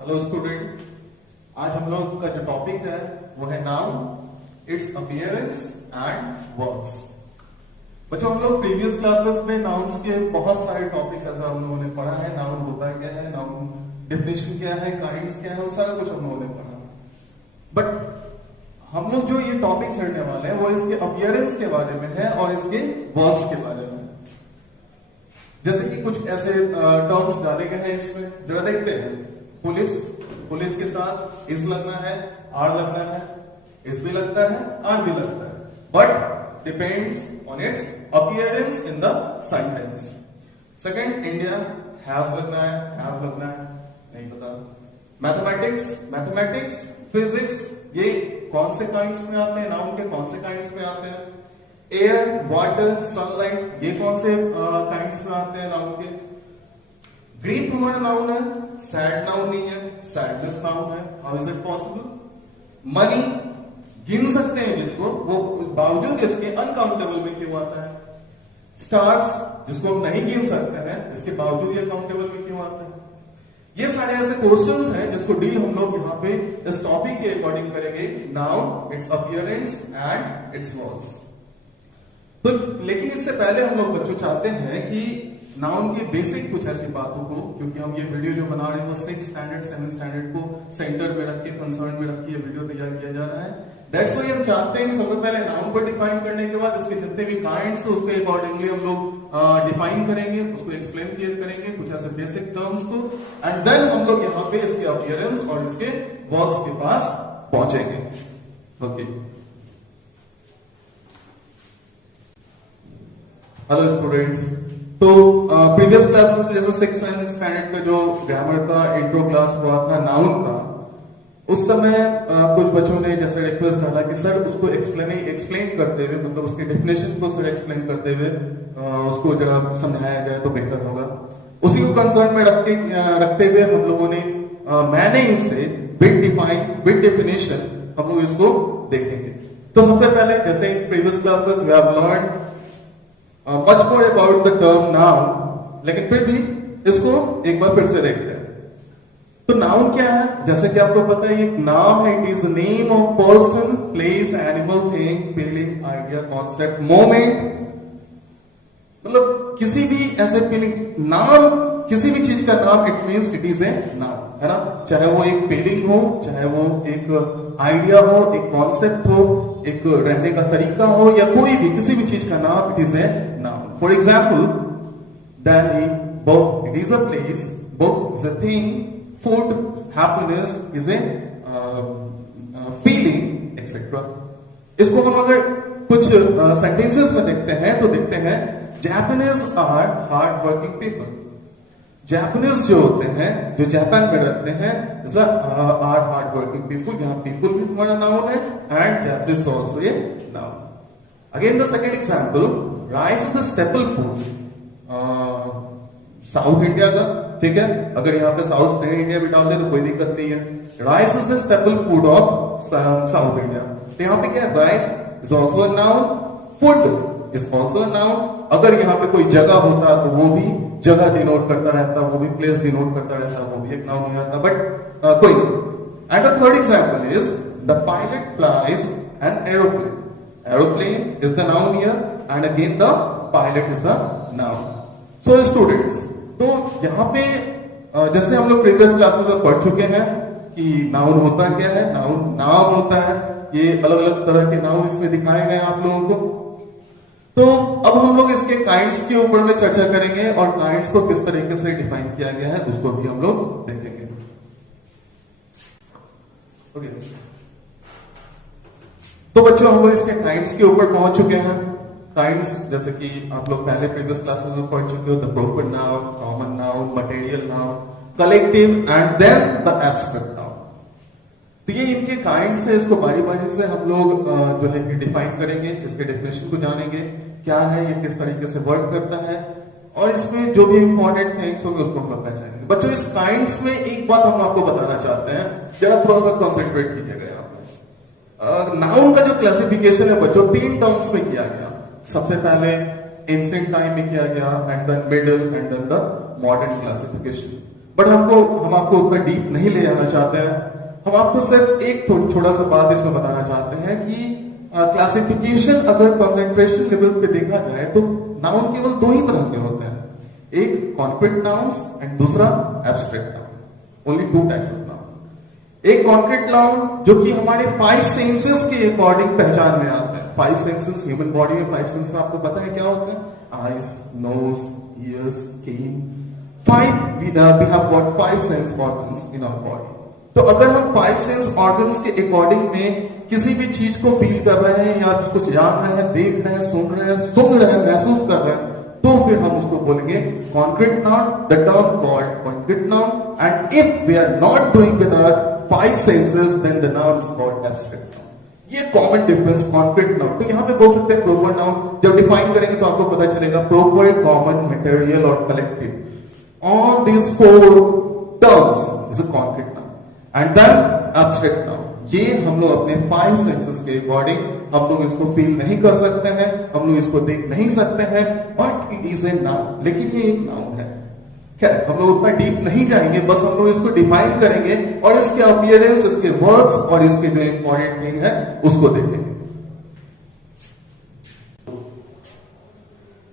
Hello student, आज हम लोग का जो टॉपिक है वो है noun, it's appearance and verbs. बच्चों, हम लोग प्रीवियस क्लासेस में नाउन्स के बहुत सारे टॉपिक्स ऐसा हम लोगों ने पढ़ा है। नाउन होता क्या है, नाउन डेफिनेशन क्या है, काइंड्स क्या है, वो सारा कुछ हम लोगों ने पढ़ा। बट हम लोग जो ये टॉपिक छेड़ने वाले हैं वो इसके अपीयरेंस के बारे में है और इसके वर्ब्स के बारे में। जैसे कि कुछ ऐसे टर्म्स डाले गए हैं इसमें, जरा देखते हैं। पुलिस, पुलिस के साथ इज लगना है, आर लगना है, इस भी लगता है, आर भी लगता है, but depends on it's appearance in the sentence. Second, India, has लगना है, हैव लगना है, नहीं पता। मैथमेटिक्स, मैथमेटिक्स, फिजिक्स, ये कौन से काइंड्स में आते हैं, नाउन के कौन से काइंड्स में आते हैं। एयर, वाटर, सनलाइट, ये कौन से काइंड्स में आते हैं नाउन के। ग्रीफ हमारा नाउन है, सैड नाउन नहीं है, सैडनेस नाउन है। How is it possible. Money, गिन सकते हैं जिसको, वो बावजूद इसके अनकाउंटेबल में क्यों आता है। स्टार्स, जिसको हम नहीं गिन सकते हैं, इसके बावजूद ये काउंटेबल में क्यों आता है। ये सारे ऐसे क्वेश्चंस हैं जिसको डील हम लोग यहाँ पे इस टॉपिक के अकॉर्डिंग करेंगे, noun, it's appearance and it's verbs. तो लेकिन इससे पहले हम लोग बच्चों चाहते हैं कि नाउन के बेसिक कुछ ऐसी बातों को, क्योंकि हम ये वीडियो जो बना रहे हैं वो 6th स्टैंडर्ड 7th स्टैंडर्ड को सेंटर में रख के, कंसर्न में रख के ये वीडियो तैयार किया जा रहा है। दैट्स व्हाई हम चाहते हैं कि सबसे पहले नाउन को डिफाइन करने के बाद इसके जितने भी काइंड्स है उसके अकॉर्डिंगली हम लोग डिफाइन करेंगे, उसको एक्सप्लेन क्लियर करेंगे, कुछ ऐसे बेसिक टर्म्स को, एंड देन हम लोग यहाँ पे इसके अपीयरेंस और इसके वर्ब्स के पास पहुंचेंगे। Okay, hello students. तो प्रीवियस क्लासेस में जैसे 6th स्टैंडर्ड का जो ग्रामर का इंट्रो क्लास हुआ था नाउन का, उस समय कुछ बच्चों ने जैसे रिक्वेस्ट डाला कि सर उसको एक्सप्लेन करते हुए, मतलब उसके डेफिनेशन को सर एक्सप्लेन करते हुए उसको जरा समझाया जाए तो बेहतर होगा। उसी को कंसर्न में रखते हुए हम लोगों ने मैंने इसे विद डेफिनेशन हम लोग इसको देखेंगे। तो सबसे पहले जैसे इन previous classes we have learn much more about the term noun, लेकिन फिर भी इसको एक बार फिर से देखते हैं। तो नाउन क्या है, जैसे कि आपको पता है, एक नाम है। It is name of person, place, animal, thing, feeling, idea, concept, moment. मतलब किसी भी ऐसे फीलिंग, नाम, किसी भी चीज का नाम, it means it is a noun, है ना। चाहे वो एक फीलिंग हो, चाहे वो एक आइडिया हो, एक कॉन्सेप्ट हो, एक रहने का तरीका हो, या कोई भी किसी भी चीज का नाम, it is a noun. For example, Delhi, book, it is a place, book is a thing, food, happiness is a feeling, etcetera. इसको हम अगर कुछ सेंटेंसेस में देखते हैं तो देखते हैं, Japanese are hard working people. Japanese जो होते हैं, जो जापान में रहते हैं, आर हार्ड वर्किंग पीपल। यहाँ पीपल भी तुम्हारा नाउन है एंड जापानीज ऑल्सो ये noun. Again the second example, rice is the staple food south India का, ठीक है। अगर यहाँ पे साउथ इंडिया भी डाल दे तो कोई दिक्कत नहीं है। Rice is the staple food of south India. तो यहाँ पे क्या है, rice is also a noun, food is also a noun. अगर यहाँ पे कोई जगह होता तो वो भी जगह डिनोट करता रहता, वो भी प्लेस डिनोट करता रहता, वो भी एक नाउन हो जाता, बट कोई नहीं। And the third example is the pilot flies an aeroplane. Aeroplane is the noun here and again the pilot is the noun. So students, तो यहाँ पे जैसे हम लोग प्रीवियस क्लासेस में पढ़ चुके हैं कि नाउन होता क्या है, नाउन नाम होता है। ये अलग अलग तरह के नाउन इसमें दिखाए गए आप लोगों को। तो अब हम लोग इसके काइंड्स के ऊपर में चर्चा करेंगे और काइंड्स को किस तरीके से डिफाइन किया गया है उसको भी हम लोग देखेंगे। ओके, तो बच्चों हम लोग इसके काइंड्स के ऊपर पहुंच चुके हैं। काइंड्स जैसे कि आप लोग पहले प्रीवियस क्लासेस में पढ़ चुके हो, the proper noun, common noun, material noun, collective and then the abstract noun. तो ये इनके काइंड्स है। इसको बारी बारी से हम लोग जो है कि डिफाइन करेंगे, इसके डेफिनेशन को जानेंगे, क्या है ये, किस तरीके से वर्क करता है, और इसमें जो भी इंपॉर्टेंट थिंग्स होंगे उसको हम लोग पहचानेंगे। बच्चों, इस काइंड्स में एक बात हम आपको बताना चाहते हैं, जरा थोड़ा सा कॉन्सेंट्रेट कीजिएगा यहाँ पे। नाउन का जो क्लासिफिकेशन है बच्चों, 3 टर्म्स में किया गया। सबसे पहले एंशिएंट टाइम में किया गया, and then middle, and then the modern classification. But हमको हम आपको उतना डीप नहीं ले जाना चाहते हैं। हम आपको सिर्फ एक छोटा सा बात इसमें बताना चाहते हैं कि क्लासिफिकेशन अगर कंसंट्रेशन लेवल पे देखा जाए तो नाउन केवल दो ही तरह के होते हैं, एक कॉन्क्रीट नाउन्स एंड दूसरा abstract noun. Only two types of noun. एक कॉन्क्रीट नाउन जो कि हमारे 5 सेंसेस के अकॉर्डिंग पहचान में आता है। 5 सेंसेस, ह्यूमन बॉडी में 5 सेंसेस आपको पता है क्या होते हैं? Eyes, nose, ears, skin. we have got 5 sense organs in our body. तो अगर हम 5 सेंस ऑर्गन्स के अकॉर्डिंग में किसी भी चीज को फील कर रहे हैं या उसको जान रहे हैं, देख रहे हैं, सुन रहे हैं, सूंघ रहे हैं, महसूस कर रहे हैं, तो फिर हम उसको बोलेंगे concrete noun, the term called concrete noun. And if we are not doing with our 5 senses then the noun is called abstract noun. ये कॉमन डिफरेंस कॉन्क्रीट नाउन। तो यहां पे बोल सकते हैं प्रॉपर नाउन। जब डिफाइन करेंगे तो आपको पता चलेगा प्रॉपर, कॉमन, मटेरियल और collective. All these 4 terms is a concrete noun. And then abstract noun. ये हम लोग अपने 5 सेंसेस के अकॉर्डिंग हम लोग इसको फील नहीं कर सकते हैं, हम लोग इसको देख नहीं सकते हैं, but it is a noun. लेकिन ये एक नाउन है। खैर, हम लोग उतना डीप नहीं जाएंगे, बस हम लोग इसको डिफाइन करेंगे और इसके अपीयरेंस, इसके वर्ड्स और इसके जो इंपॉर्टेंट थिंग है उसको देखेंगे।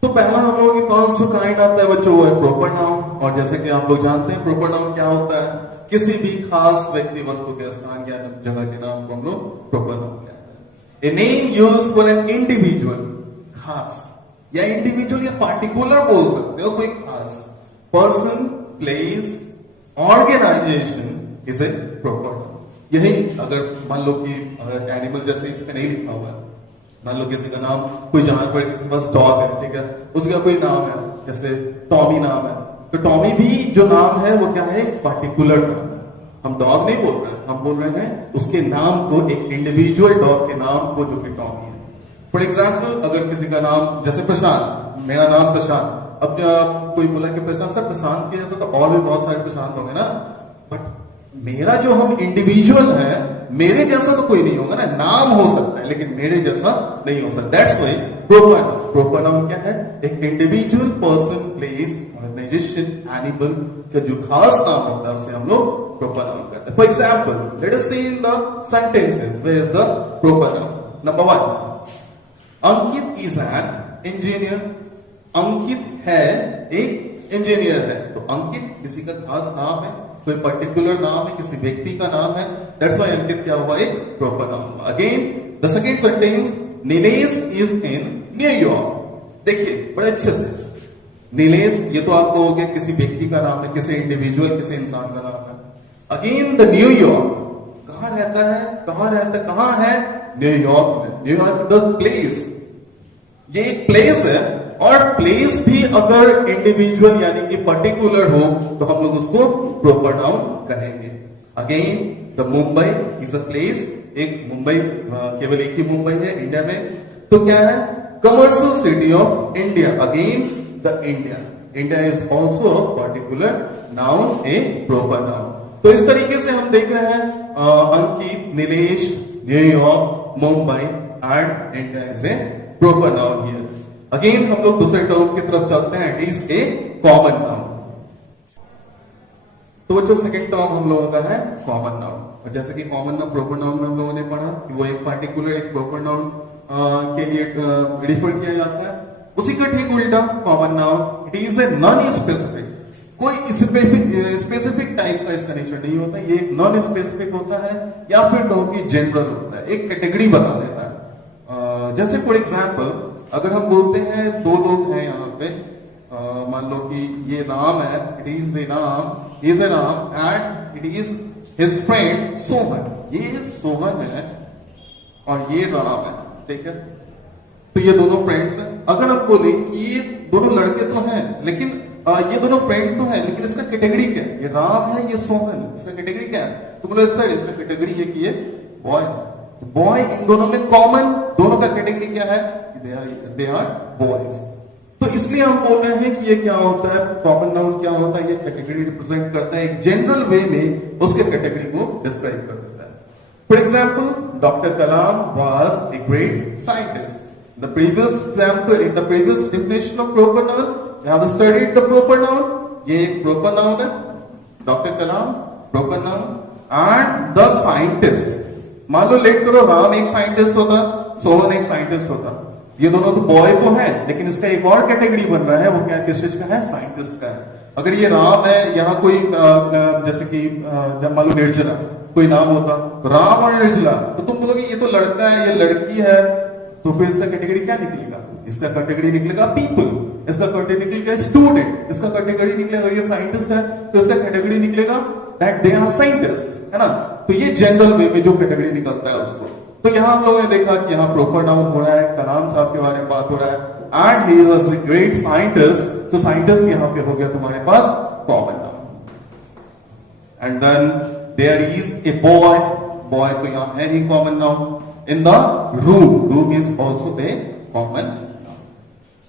तो पहला हम लोगों के पास जो काइंड आता है बच्चों वो है प्रॉपर नाउन। और जैसे कि आप लोग जानते हैं प्रॉपर नाउन क्या होता है? किसी भी खास व्यक्ति, वस्तु के, स्थान या जगह के नाम को हम लोग प्रॉपर नाउन कहते हैं। A name used for an individual, खास या इंडिविजुअल या पार्टिकुलर बोल सकते हो, कोई खास person, place, organisation is a proper noun. यही अगर मान लो कि अगर एनिमल जैसे इसमें नहीं लिखा हुआ है, मान लो किसी का नाम, कोई जानवर, किसी के पास डॉग है, ठीक है, उसका कोई नाम है, जैसे टॉमी नाम है, तो टॉमी भी जो नाम है वो क्या है? पार्टिकुलर नाम है। हम डॉग नहीं बोल रहे हैं, हम बोल रहे हैं उसके नाम को, एक इंडिविजुअल डॉग के नाम को जो कि टॉमी है। फॉर एग्जाम्पल, अगर किसी का नाम जैसे प्रशांत, मेरा नाम प्रशांत, अब जब कोई बोला कि प्रशांत सर, प्रशांत के जैसा तो और भी बहुत सारे प्रशांत होंगे ना, बट मेरा जो हम इंडिविजुअल है, मेरे जैसा तो कोई नहीं होगा ना। नाम हो सकता है लेकिन मेरे जैसा नहीं हो सकता। That's why proper noun. Proper noun क्या है? एक individual, person, place, organisation, animal का जो खास नाम होता है उसे हम लोग प्रॉपर नाउन कहते हैं। For example, let us see in the sentences where is the proper noun. Number 1, Ankit is an engineer. Ankit है, एक इंजीनियर है। तो अंकित किसी का खास नाम है, कोई पर्टिकुलर नाम है, किसी व्यक्ति का नाम है। दैट्स व्हाई अंकित क्या हुआ? एक proper noun. Again the second sentence, Nilesh is in New York. देखिए बड़े अच्छे से, नीलेश ये तो आपको हो गया किसी व्यक्ति का नाम है, किसी इंडिविजुअल, किसी इंसान का नाम है। अगेन द न्यूयॉर्क, कहां रहता है? कहां रहता है? कहां है? न्यूयॉर्क में। न्यूयॉर्क द प्लेस, ये एक प्लेस है। और प्लेस भी अगर इंडिविजुअल यानी कि पर्टिकुलर हो तो हम लोग उसको प्रॉपर नाउन कहेंगे। Again the Mumbai is a place. एक मुंबई, केवल एक ही मुंबई है इंडिया में, तो क्या है? Commercial city of India. Again the India, India is also a particular noun, a proper noun. तो इस तरीके से हम देख रहे हैं Ankit, Nilesh, New York, Mumbai and India is a proper noun here. Again हम लोग दूसरे टर्म की तरफ चलते हैं, it is a common noun. तो बच्चों सेकंड टर्म हम लोगों का है कॉमन नाउन। और जैसे कि कॉमन नाउन, प्रॉपर नाउन में हम लोगों ने पढ़ा कि वो एक पार्टिकुलर, एक प्रॉपर नाउन के लिए रिफर किया जाता है। उसी का ठीक उल्टा common noun, it is a non specific. कोई स्पेसिफिक टाइप का इसका नेचर नहीं होता, ये एक नॉन स्पेसिफिक होता है या फिर कहो कि जनरल होता है, एक कैटेगरी बता देता है। जैसे फॉर एग्जाम्पल, अगर हम बोलते हैं दो लोग हैं यहाँ पे, मान लो कि ये नाम है, इट इज ए नाम, इज ए नाम and it is his friend Sohan. ये सोहन है और ये राम है, ठीक है। तो ये दोनों फ्रेंड्स हैं। अगर आप बोले कि ये दोनों लड़के तो हैं लेकिन ये दोनों फ्रेंड तो है, लेकिन इसका कैटेगरी क्या है? ये राम है, ये सोहन, इसका कैटेगरी क्या है? तो बोले सर इसका कैटेगरी है कि ये बॉय है। बॉय इन दोनों में कॉमन, दोनों का कैटेगरी क्या है? They are boys. तो इसलिए हम बोल रहे हैं कि ये क्या होता है, कॉमन नाउन क्या होता है? ये कैटेगरी रिप्रेजेंट करता है, एक जनरल वे में उसके कैटेगरी को डिस्क्राइब कर देता है। For example, doctor Kalam was a great scientist. The previous example, in the previous definition of proper noun, we have studied the proper noun. ये एक proper noun है, doctor Kalam, broken noun, and the scientist. मान लो late करो, राम एक scientist होता, सोहन एक scientist होता, ये दोनों तो बॉय तो है, लेकिन इसका एक और कैटेगरी बन रहा है, वो क्या किस चीज का है? साइंटिस्ट का है। अगर ये राम है, यहाँ कोई जैसे कि जब मान लो निर्जला कोई नाम होता, राम और निर्जला, तो तुम बोलोगे ये तो लड़का है, ये लड़की है, तो फिर इसका कैटेगरी क्या निकलेगा? इसका कैटेगरी निकलेगा पीपल, इसका कैटेगरी निकलेगा स्टूडेंट, इसका कैटेगरी निकलेगा, अगर ये साइंटिस्ट है तो इसका कैटेगरी निकलेगा दैट दे आर साइंटिस्ट, है ना? तो ये जनरल वे में जो कैटेगरी निकलता है उसको। तो यहाँ हम लोगों ने देखा कि यहाँ प्रॉपर नाउन हो रहा है, कलाम साहब के बारे में बात हो रहा है, and he was a great scientist, तो साइंटिस्ट यहाँ पे हो गया तुम्हारे पास common noun. And then there is a boy, boy तो यहाँ है ही common noun. In the room is also a common noun.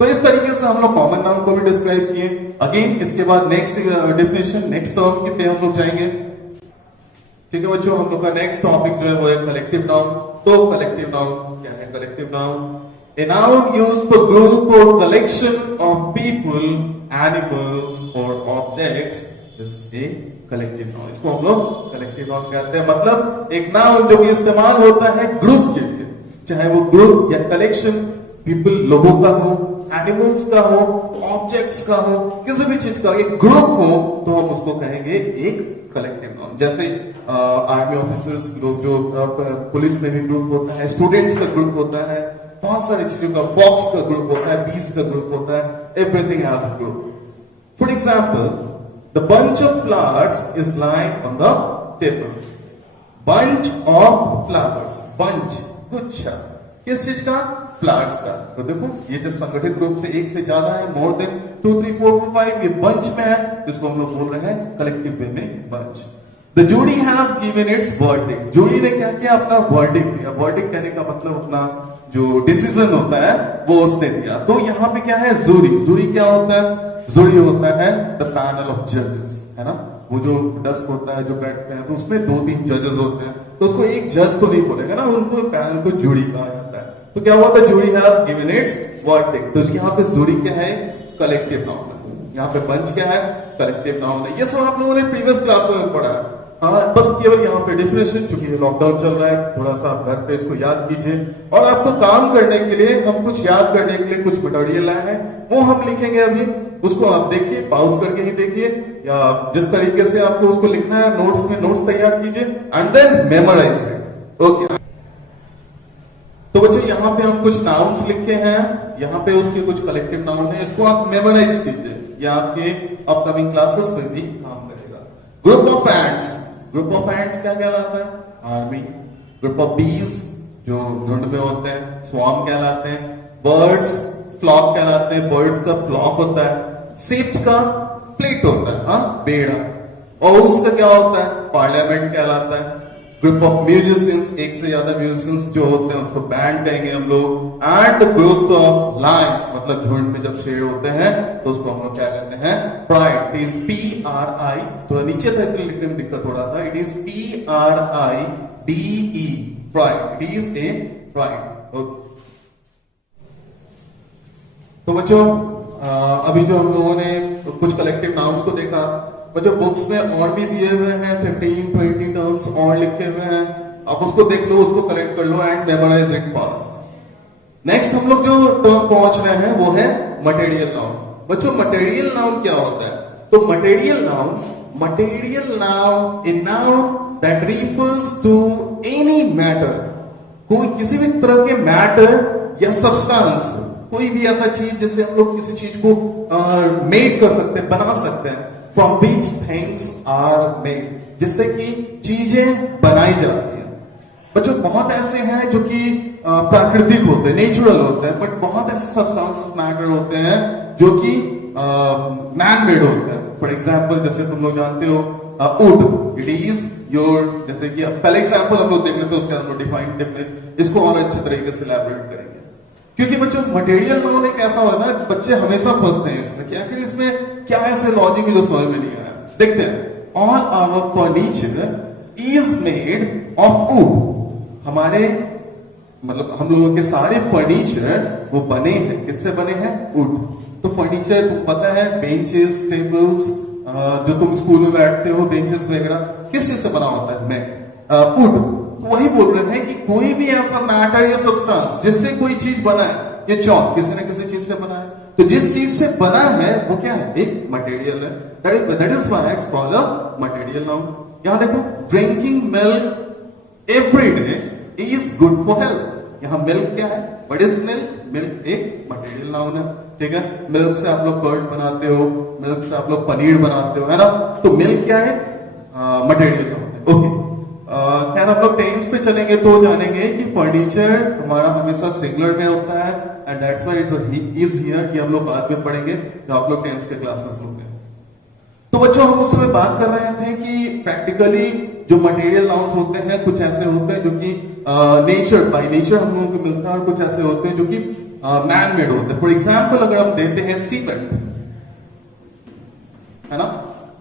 तो इस तरीके से हम लोग कॉमन नाउन को भी डिस्क्राइब किए। अगेन इसके बाद नेक्स्ट डेफिनेशन, नेक्स्ट टर्म के पे हम लोग जाएंगे। ठीक है बच्चों, हम लोग का नेक्स्ट टॉपिक जो है वो है कलेक्टिव नाउन। तो कलेक्टिव नाउन क्या है? Collective noun a noun used for group और कलेक्शन ऑफ पीपल, एनिमल्स और objects is a collective noun. इसको हम लोग कलेक्टिव नाउन कहते हैं। मतलब एक नाउन जो भी इस्तेमाल होता है ग्रुप के लिए, चाहे वो ग्रुप या कलेक्शन पीपल लोगों का हो, एनिमल्स का हो, ऑब्जेक्ट्स का हो, किसी भी चीज का एक ग्रुप हो, तो हम उसको कहेंगे एक कलेक्टिव नाउन। जैसे आर्मी ऑफिसर्स लोग, जो पुलिस में भी ग्रुप होता है, स्टूडेंट्स का ग्रुप होता है, बहुत सारी चीजों का, फॉक्स का ग्रुप होता है, बीज का ग्रुप होता है, everything has a group. For example, the bunch of flowers is lying on the table. Bunch of flowers, bunch गुच्छा, किस चीज का? फ्लावर्स का। तो देखो ये जब संगठित रूप से एक से ज्यादा है, मोर देन 2 3 4 5, ये बंच में है, जिसको हम लोग बोल रहे हैं कलेक्टिव वे में bunch. The jury has given its verdict. Jury ने क्या किया? अपना वर्डिक्ट दिया। वर्डिक्ट कहने का मतलब अपना जो डिसीजन होता है वो उसने दिया। तो यहाँ पे क्या है? जूरी। जूरी क्या होता है? जूरी होता है द पैनल ऑफ जजेस, है ना? वो जो डेस्क होता है, जो बैठते हैं, तो उसमें 2-3 जजेस होते हैं, तो उसको एक जज तो नहीं बोलेगा ना, उनको पैनल को जूरी कहा जाता है। तो क्या हुआ था? Jury has given its verdict. तो यहाँ पे जूरी क्या है? कलेक्टिव नाउन है। यहाँ पे बंच क्या है? कलेक्टिव नाउन है। ये सब आप लोगों ने प्रीवियस क्लास में पढ़ा है। हाँ, बस केवल यहाँ पे डिफिनेशन, चूंकि लॉकडाउन चल रहा है, थोड़ा सा आप घर पे इसको याद कीजिए। और आपको काम करने के लिए हम कुछ याद करने के लिए कुछ मटेरियल लाए हैं, वो हम लिखेंगे अभी। उसको आप देखिए, पॉज करके ही देखिए, या जिस तरीके से आपको उसको लिखना है नोट्स में, नोट्स तैयार कीजिए and then memorise it. Okay. तो बच्चों यहाँ पे हम कुछ नाउन्स लिखे हैं, यहाँ पे उसके कुछ कलेक्टिव नाउन है, इसको आप मेमोराइज कीजिए, या आपके अपकमिंग क्लासेस में भी काम करेगा। Group of ants, group of ants क्या कहलाता है? आर्मी। ग्रुप ऑफ बीज, जो झुंड में होते हैं, स्वार्म कहलाते हैं। बर्ड्स, फ्लॉक कहलाते हैं, बर्ड्स का फ्लॉक होता है। सीप्स का प्लेट होता है, हाँ, बेड़ा। ओल्स का क्या होता है? पार्लियामेंट कहलाता है। ग्रुप ऑफ म्यूजिशियंस, एक से ज्यादा म्यूजिशियंस जो होते हैं उसको बैंड कहेंगे हम लोग। एंड ग्रुप ऑफ लायंस, मतलब झुंड में जब शेर होते हैं तो उसको हम लोग क्या कहते हैं? प्राइड। इट इज PRI, थोड़ा नीचे था इसलिए लिखने में दिक्कत हो रहा था। It is PRIDE, pride. It is A pride. तो बच्चों अभी जो हम लोगों ने कुछ कलेक्टिव नाउन्स को देखा, बच्चों बुक्स में और भी दिए हुए हैं 15-20 टर्म्स और लिखे हुए हैं, आप उसको देख लो, उसको कलेक्ट कर लो and memorise it fast. Next हम लोग जो टर्म पहुंच रहे हैं वो है मटेरियल नाउन। बच्चों मटेरियल नाउन क्या होता है? तो material noun a noun that refers to any matter, कोई किसी भी तरह के मैटर या सब्सटेंस, कोई भी ऐसा चीज जिससे हम लोग किसी चीज को मेड कर सकते हैं, बना सकते हैं। From which things are made, जिससे कि चीजें बनाई जाती हैं। बच्चों बहुत ऐसे हैं जो कि प्राकृतिक होते हैं, नेचुरल होते हैं, बट बहुत ऐसे सब्सटेंसेस मैटर होते हैं जो कि मैन मेड होते हैं। फॉर एग्जाम्पल, जैसे तुम लोग जानते हो वुड, इट इज योर, जैसे कि पहले एग्जाम्पल हम लोग देख लेते हैं, उसके अंदर डिफाइन, इसको और अच्छे तरीके से इलैबोरेट करेंगे। क्योंकि बच्चों मटेरियल नाउन एक ऐसा होता है, बच्चे हमेशा फंसते हैं इसमें कि आखिर इसमें क्या ऐसे लॉजिक है जो समझ में नहीं आया। देखते हैं। All our furniture is made of wood. हमारे मतलब हम लोगों के सारे फर्नीचर वो बने हैं, किससे बने हैं? वुड। तो फर्नीचर तुमको पता है, बेंचेस, टेबल्स, जो तुम स्कूल में बैठते हो बेंचेस वगैरह किस चीज से बना होता है? वुड। तो वही बोल रहे हैं कि कोई भी ऐसा मैटर या सब्सटेंस जिससे कोई चीज बना है, ये चौक किसी न किसी चीज से बना है, तो जिस चीज से बना है वो क्या है? एक मटेरियल है। That is why it's called a material noun. यहां देखो, drinking milk every day is good for health. यहां मिल्क क्या है? What is milk? मिल्क एक मटेरियल नाउन है, ठीक है। मिल्क से आप लोग कर्ड बनाते हो, मिल्क से आप लोग पनीर बनाते हो, है ना। तो मिल्क क्या है? मटेरियल नाउन है। ओके, खैर हम लोग टेंस पे चलेंगे तो जानेंगे कि फर्नीचर हमारा हमेशा सिंगुलर में होता है, and that's why it's is here. कि हम लोग बाद में पढ़ेंगे जब आप लोग टेंस के क्लासेस लोगे। तो बच्चों, हम उस समय बात कर रहे थे कि प्रैक्टिकली जो मटेरियल नाउन्स होते हैं कुछ ऐसे होते हैं जो कि नेचर बाय नेचर हम लोगों को मिलता है, और कुछ ऐसे होते हैं जो कि मैन मेड होते हैं। फॉर एग्जाम्पल अगर हम देते हैं सीमेंट, है ना।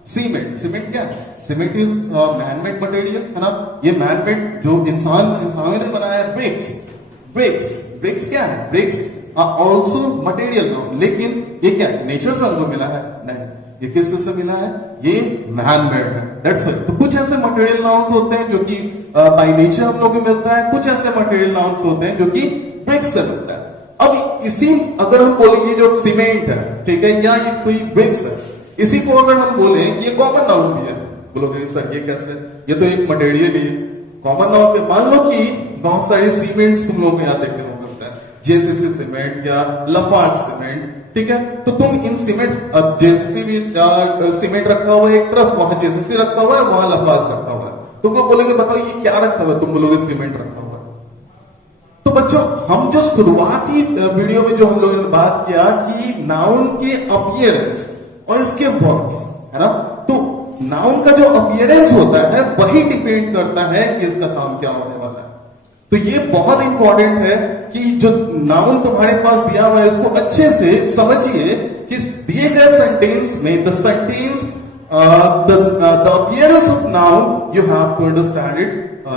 सीमेंट, सीमेंट क्या है? Cement is man made material, है ना। ये मैन मेड जो इंसानों ने बनाया है। ब्रिक्स क्या है? Bricks are also material noun, लेकिन ये क्या है? नेचर से हमको मिला है? नहीं, ये किस से मिला है? ये मैन मेड है। That's why. तो कुछ ऐसे मटेरियल नाउन्स होते हैं जो कि बाय नेचर हम लोग को मिलता है, कुछ ऐसे मटेरियल नाउन्स होते हैं जो कि ब्रिक्स से मिलता है। अब इसी अगर हम बोलेंगे जो सीमेंट है, ठीक है, या ये कोई ब्रिक्स है, इसी को अगर हम बोले ये कॉमन नाउन भी है, बोलोगे सर ये कैसे? ये तो एक मटेरियल ही है। कॉमन नाउन पे मान लो कि बहुत सारे सीमेंट्स तुम लोग यहाँ देखने को मिलता है, जेसीसी सीमेंट या लफार्ज सीमेंट, ठीक है। तो तुम इन सीमेंट, अब जेसीसी भी सीमेंट रखा हुआ है एक तरफ, वहां जेसीसी रखा हुआ है, वहां लफार्ज रखा हुआ है। तुमको बोलेंगे बताओ ये क्या रखा हुआ है? तुम बोलोगे सीमेंट रखा हुआ है। तो बच्चों, हम जो शुरुआती वीडियो में जो हम लोगों ने बात किया कि नाउन के अपीयरेंस और इसके वर्ड्स, है ना। तो नाउन का जो अपीयरेंस होता है वही डिपेंड करता है कि इसका काम क्या होने वाला है। तो ये बहुत इंपॉर्टेंट है कि जो नाउन तुम्हारे पास दिया हुआ है इसको अच्छे से समझिए कि दिए गए सेंटेंस में the sentence the appearance of noun you have to understand it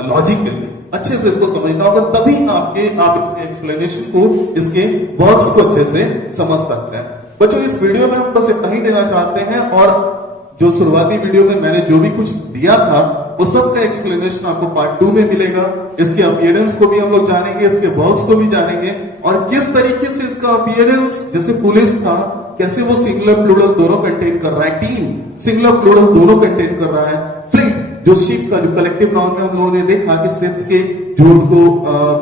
logically. अच्छे से इसको समझना होगा, तभी आप इसके एक्सप्लेनेशन को, इसके वर्ड्स को अच्छे से समझ सकते हैं। बच्चों, इस वीडियो में हम बस इतना ही देना चाहते हैं, और जो शुरुआती वीडियो में मैंने जो भी कुछ दिया था वो सब का एक्सप्लेनेशन आपको पार्ट 2 में मिलेगा। इसके अपीयरेंस को भी हम लोग जानेंगे, इसके वर्ड्स को भी जानेंगे, और किस तरीके से इसका अपीयरेंस, जैसे पुलिस था, कैसे वो सिंगुलर प्लूरल दोनों कंटेन कर रहा है, टीम सिंगुलर प्लूरल दोनों कंटेन कर रहा है, फ्लीट जो शिप का जो कलेक्टिव नाउन में हम लोगों ने देखा कि शिप्स के झूठ को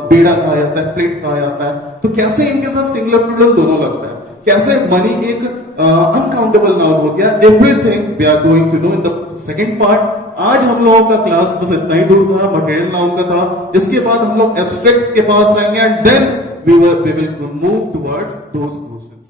बेड़ा कहा जाता है, फ्लीट कहा जाता है, तो कैसे इनके साथ सिंगुलर प्लूरल दोनों लगता है, कैसे मनी एक अनकाउंटेबल नाउन हो गया। Everything we are going to know in the second part. आज हम लोगों का क्लास बस इतना ही दूर था, मटेरियल नाउन का था। इसके बाद हम लोग एब्स्ट्रैक्ट के पास आएंगे, and then we will move towards those questions.